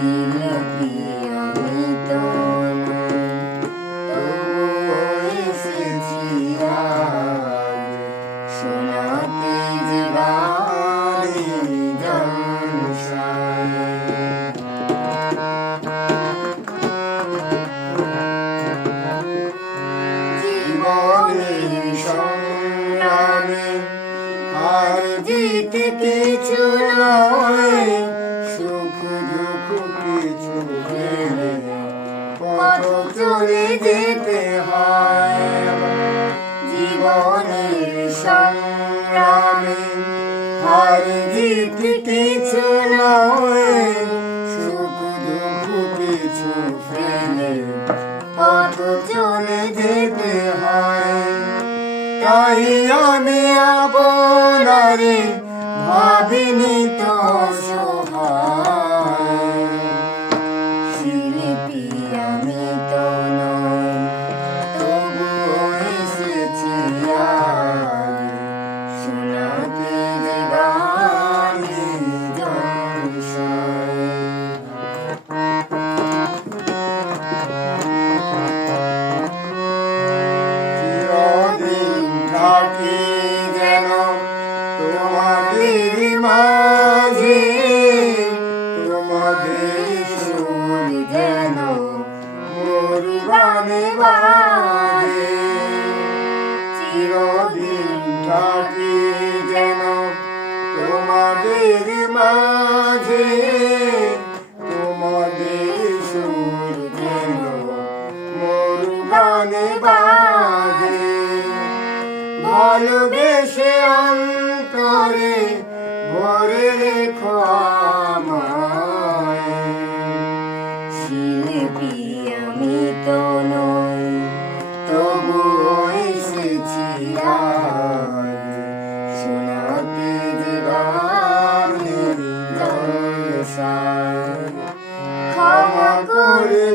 শিল্পী আমি তো তবুও এসেছি আজ শোনাতে যে গানের জলসায়। জীবনের সংগ্রামে আর জিত কিছু নয়, সুখ দুঃখ কিছু ফেলে পথ চলে যেতে হয়। জীবনের সংগ্রামে আর জিত কিছু নয়, সুখ দুঃখ কিছু ফেলে পথ চলে যেতে হয়। তাই আমি আপনারে ভাবিনি তো সহায়, শিল্পী আমি তো নই তবুও এসেছি আজ শোনাতে যে গানের জলসায়। থাকি যেন তোমাদের মাঝে, তোমাদের সুর যেন মোর গানে বাজে। চিরদিন থাকি যেন তোমাদের মাঝে, তোমাদের সুর যেন মোর গানে বাজে। ভালোবেসে অন্তরে ভরে রেখো আমায়, শিল্পী আমি তো নই তবুও এসেছি আজ শোনাতে যে গানের জলসায়। ক্ষমা করে